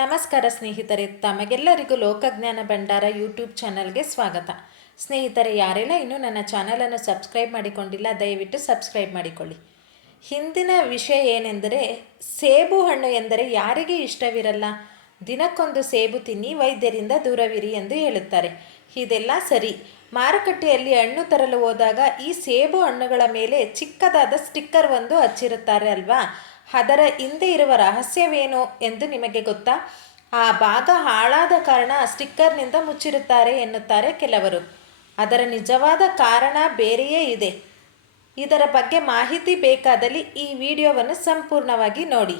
ನಮಸ್ಕಾರ ಸ್ನೇಹಿತರೆ, ತಮಗೆಲ್ಲರಿಗೂ ಲೋಕಜ್ಞಾನ ಭಂಡಾರ ಯೂಟ್ಯೂಬ್ ಚಾನಲ್ಗೆ ಸ್ವಾಗತ. ಸ್ನೇಹಿತರೆ, ಯಾರೆಲ್ಲ ಇನ್ನೂ ನನ್ನ ಚಾನಲನ್ನು ಸಬ್ಸ್ಕ್ರೈಬ್ ಮಾಡಿಕೊಂಡಿಲ್ಲ, ದಯವಿಟ್ಟು ಸಬ್ಸ್ಕ್ರೈಬ್ ಮಾಡಿಕೊಳ್ಳಿ. ಹಿಂದಿನ ವಿಷಯ ಏನೆಂದರೆ, ಸೇಬು ಹಣ್ಣು ಎಂದರೆ ಯಾರಿಗೆ ಇಷ್ಟವಿರಲ್ಲ? ದಿನಕ್ಕೊಂದು ಸೇಬು ತಿನ್ನಿ, ವೈದ್ಯರಿಂದ ದೂರವಿರಿ ಎಂದು ಹೇಳುತ್ತಾರೆ. ಇದೆಲ್ಲ ಸರಿ. ಮಾರುಕಟ್ಟೆಯಲ್ಲಿ ಹಣ್ಣು ತರಲು ಹೋದಾಗ ಈ ಸೇಬು ಹಣ್ಣುಗಳ ಮೇಲೆ ಚಿಕ್ಕದಾದ ಸ್ಟಿಕ್ಕರ್ ಒಂದು ಹಚ್ಚಿರುತ್ತಾರೆ ಅಲ್ವಾ? ಅದರ ಹಿಂದೆ ಇರುವ ರಹಸ್ಯವೇನು ಎಂದು ನಿಮಗೆ ಗೊತ್ತಾ? ಆ ಭಾಗ ಹಾಳಾದ ಕಾರಣ ಸ್ಟಿಕ್ಕರ್ನಿಂದ ಮುಚ್ಚಿರುತ್ತಾರೆ ಎನ್ನುತ್ತಾರೆ ಕೆಲವರು. ಅದರ ನಿಜವಾದ ಕಾರಣ ಬೇರೆಯೇ ಇದೆ. ಇದರ ಬಗ್ಗೆ ಮಾಹಿತಿ ಬೇಕಾದಲ್ಲಿ ಈ ವಿಡಿಯೋವನ್ನು ಸಂಪೂರ್ಣವಾಗಿ ನೋಡಿ.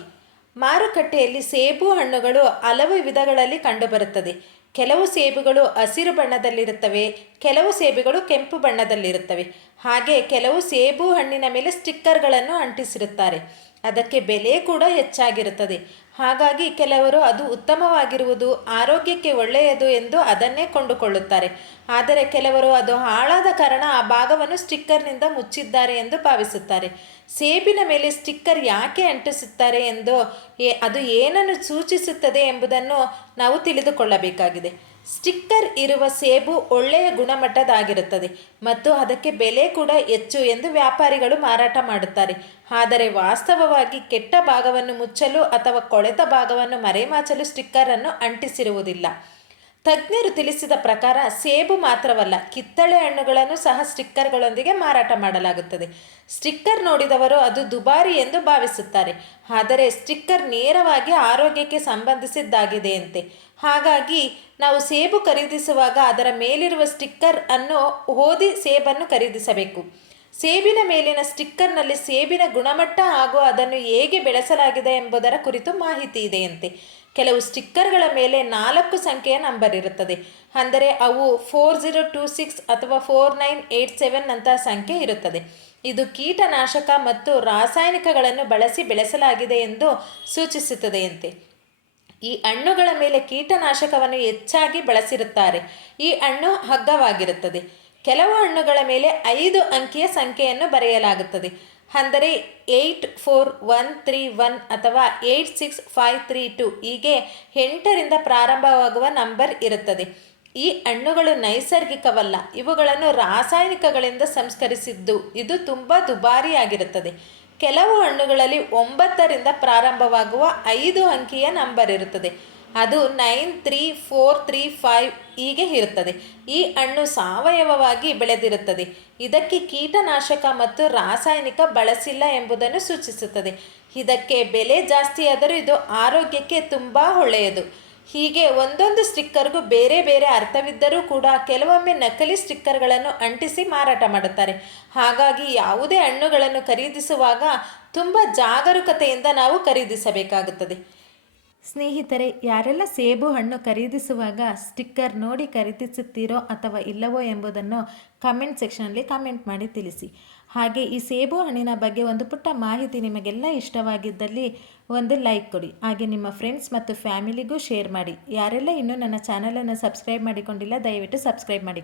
ಮಾರುಕಟ್ಟೆಯಲ್ಲಿ ಸೇಬು ಹಣ್ಣುಗಳು ಹಲವು ವಿಧಗಳಲ್ಲಿ ಕಂಡುಬರುತ್ತದೆ. ಕೆಲವು ಸೇಬುಗಳು ಹಸಿರು ಬಣ್ಣದಲ್ಲಿರುತ್ತವೆ, ಕೆಲವು ಸೇಬುಗಳು ಕೆಂಪು ಬಣ್ಣದಲ್ಲಿರುತ್ತವೆ. ಹಾಗೆ ಕೆಲವು ಸೇಬು ಹಣ್ಣಿನ ಮೇಲೆ ಸ್ಟಿಕ್ಕರ್ಗಳನ್ನು ಅಂಟಿಸಿರುತ್ತಾರೆ. ಅದಕ್ಕೆ ಬೆಲೆ ಕೂಡ ಹೆಚ್ಚಾಗಿರುತ್ತದೆ. ಹಾಗಾಗಿ ಕೆಲವರು ಅದು ಉತ್ತಮವಾಗಿರುವುದು, ಆರೋಗ್ಯಕ್ಕೆ ಒಳ್ಳೆಯದು ಎಂದು ಅದನ್ನೇ ಕೊಂಡುಕೊಳ್ಳುತ್ತಾರೆ. ಆದರೆ ಕೆಲವರು ಅದು ಹಾಳಾದ ಕಾರಣ ಆ ಭಾಗವನ್ನು ಸ್ಟಿಕ್ಕರ್ನಿಂದ ಮುಚ್ಚಿದ್ದಾರೆ ಎಂದು ಭಾವಿಸುತ್ತಾರೆ. ಸೇಬಿನ ಮೇಲೆ ಸ್ಟಿಕ್ಕರ್ ಯಾಕೆ ಅಂಟಿಸುತ್ತಾರೆ ಎಂದು ಅದು ಏನನ್ನು ಸೂಚಿಸುತ್ತದೆ ಎಂಬುದನ್ನು ನಾವು ತಿಳಿದುಕೊಳ್ಳಬೇಕಾಗಿದೆ. ಸ್ಟಿಕ್ಕರ್ ಇರುವ ಸೇಬು ಒಳ್ಳೆಯ ಗುಣಮಟ್ಟದಾಗಿರುತ್ತದೆ ಮತ್ತು ಅದಕ್ಕೆ ಬೆಲೆ ಕೂಡ ಹೆಚ್ಚು ಎಂದು ವ್ಯಾಪಾರಿಗಳು ಮಾರಾಟ ಮಾಡುತ್ತಾರೆ. ಆದರೆ ವಾಸ್ತವವಾಗಿ ಕೆಟ್ಟ ಭಾಗವನ್ನು ಮುಚ್ಚಲು ಅಥವಾ ಕೊಳೆತ ಭಾಗವನ್ನು ಮರೆಮಾಚಲು ಸ್ಟಿಕ್ಕರನ್ನು ಅಂಟಿಸಿರುವುದಿಲ್ಲ. ತಜ್ಞರು ತಿಳಿಸಿದ ಪ್ರಕಾರ ಸೇಬು ಮಾತ್ರವಲ್ಲ, ಕಿತ್ತಳೆ ಹಣ್ಣುಗಳನ್ನು ಸಹ ಸ್ಟಿಕ್ಕರ್ಗಳೊಂದಿಗೆ ಮಾರಾಟ ಮಾಡಲಾಗುತ್ತದೆ. ಸ್ಟಿಕ್ಕರ್ ನೋಡಿದವರು ಅದು ದುಬಾರಿ ಎಂದು ಭಾವಿಸುತ್ತಾರೆ. ಆದರೆ ಸ್ಟಿಕ್ಕರ್ ನೇರವಾಗಿ ಆರೋಗ್ಯಕ್ಕೆ ಸಂಬಂಧಿಸಿದ್ದಾಗಿದೆಯಂತೆ. ಹಾಗಾಗಿ ನಾವು ಸೇಬು ಖರೀದಿಸುವಾಗ ಅದರ ಮೇಲಿರುವ ಸ್ಟಿಕ್ಕರ್ ಅನ್ನು ಓದಿ ಸೇಬನ್ನು ಖರೀದಿಸಬೇಕು. ಸೇಬಿನ ಮೇಲಿನ ಸ್ಟಿಕ್ಕರ್ನಲ್ಲಿ ಸೇಬಿನ ಗುಣಮಟ್ಟ ಹಾಗೂ ಅದನ್ನು ಹೇಗೆ ಬೆಳೆಸಲಾಗಿದೆ ಎಂಬುದರ ಕುರಿತು ಮಾಹಿತಿ ಇದೆಯಂತೆ. ಕೆಲವು ಸ್ಟಿಕ್ಕರ್ಗಳ ಮೇಲೆ ನಾಲ್ಕು ಸಂಖ್ಯೆಯ ನಂಬರ್ ಇರುತ್ತದೆ. ಅಂದರೆ ಅವು ಫೋರ್ ಜೀರೋ ಟೂ ಸಿಕ್ಸ್ ಅಥವಾ ಫೋರ್ ನೈನ್ ಏಯ್ಟ್ ಸೆವೆನ್ ಅಂತಹ ಸಂಖ್ಯೆ ಇರುತ್ತದೆ. ಇದು ಕೀಟನಾಶಕ ಮತ್ತು ರಾಸಾಯನಿಕಗಳನ್ನು ಬಳಸಿ ಬೆಳೆಸಲಾಗಿದೆ ಎಂದು ಸೂಚಿಸುತ್ತದೆಯಂತೆ. ಈ ಹಣ್ಣುಗಳ ಮೇಲೆ ಕೀಟನಾಶಕವನ್ನು ಹೆಚ್ಚಾಗಿ ಬಳಸಿರುತ್ತಾರೆ. ಈ ಹಣ್ಣು ಹಗ್ಗವಾಗಿರುತ್ತದೆ. ಕೆಲವು ಹಣ್ಣುಗಳ ಮೇಲೆ ಐದು ಅಂಕಿಯ ಸಂಖ್ಯೆಯನ್ನು ಬರೆಯಲಾಗುತ್ತದೆ. ಅಂದರೆ eight four one three one ಅಥವಾ eight six five three two ಹೀಗೆ ಎಂಟರಿಂದ ಪ್ರಾರಂಭವಾಗುವ ನಂಬರ್ ಇರುತ್ತದೆ. ಈ ಹಣ್ಣುಗಳು ನೈಸರ್ಗಿಕವಲ್ಲ. ಇವುಗಳನ್ನು ರಾಸಾಯನಿಕಗಳಿಂದ ಸಂಸ್ಕರಿಸಿದ್ದು. ಇದು ತುಂಬ ದುಬಾರಿಯಾಗಿರುತ್ತದೆ. ಕೆಲವು ಹಣ್ಣುಗಳಲ್ಲಿ ಒಂಬತ್ತರಿಂದ ಪ್ರಾರಂಭವಾಗುವ ಐದು ಅಂಕಿಯ ನಂಬರ್ ಇರುತ್ತದೆ. ಅದು nine three four three five ಹೀಗೆ ಇರುತ್ತದೆ. ಈ ಹಣ್ಣು ಸಾವಯವವಾಗಿ ಬೆಳೆದಿರುತ್ತದೆ. ಇದಕ್ಕೆ ಕೀಟನಾಶಕ ಮತ್ತು ರಾಸಾಯನಿಕ ಬಳಸಿಲ್ಲ ಎಂಬುದನ್ನು ಸೂಚಿಸುತ್ತದೆ. ಇದಕ್ಕೆ ಬೆಲೆ ಜಾಸ್ತಿಯಾದರೂ ಇದು ಆರೋಗ್ಯಕ್ಕೆ ತುಂಬ ಒಳ್ಳೆಯದು. ಹೀಗೆ ಒಂದೊಂದು ಸ್ಟಿಕ್ಕರ್ಗೂ ಬೇರೆ ಬೇರೆ ಅರ್ಥವಿದ್ದರೂ ಕೂಡ ಕೆಲವೊಮ್ಮೆ ನಕಲಿ ಸ್ಟಿಕ್ಕರ್ಗಳನ್ನು ಅಂಟಿಸಿ ಮಾರಾಟ ಮಾಡುತ್ತಾರೆ. ಹಾಗಾಗಿ ಯಾವುದೇ ಹಣ್ಣುಗಳನ್ನು ಖರೀದಿಸುವಾಗ ತುಂಬ ಜಾಗರೂಕತೆಯಿಂದ ನಾವು ಖರೀದಿಸಬೇಕಾಗುತ್ತದೆ. ಸ್ನೇಹಿತರೆ, ಯಾರೆಲ್ಲ ಸೇಬು ಹಣ್ಣು ಖರೀದಿಸುವಾಗ ಸ್ಟಿಕ್ಕರ್ ನೋಡಿ ಖರೀದಿಸುತ್ತೀರೋ ಅಥವಾ ಇಲ್ಲವೋ ಎಂಬುದನ್ನು ಕಮೆಂಟ್ ಸೆಕ್ಷನಲ್ಲಿ ಕಮೆಂಟ್ ಮಾಡಿ ತಿಳಿಸಿ. ಹಾಗೆ ಈ ಸೇಬು ಹಣ್ಣಿನ ಬಗ್ಗೆ ಒಂದು ಪುಟ್ಟ ಮಾಹಿತಿ ನಿಮಗೆಲ್ಲ ಇಷ್ಟವಾಗಿದ್ದಲ್ಲಿ ಒಂದು ಲೈಕ್ ಕೊಡಿ. ಹಾಗೆ ನಿಮ್ಮ ಫ್ರೆಂಡ್ಸ್ ಮತ್ತು ಫ್ಯಾಮಿಲಿಗೂ ಶೇರ್ ಮಾಡಿ. ಯಾರೆಲ್ಲ ಇನ್ನೂ ನನ್ನ ಚಾನಲನ್ನು ಸಬ್ಸ್ಕ್ರೈಬ್ ಮಾಡಿಕೊಂಡಿಲ್ಲ, ದಯವಿಟ್ಟು ಸಬ್ಸ್ಕ್ರೈಬ್ ಮಾಡಿ.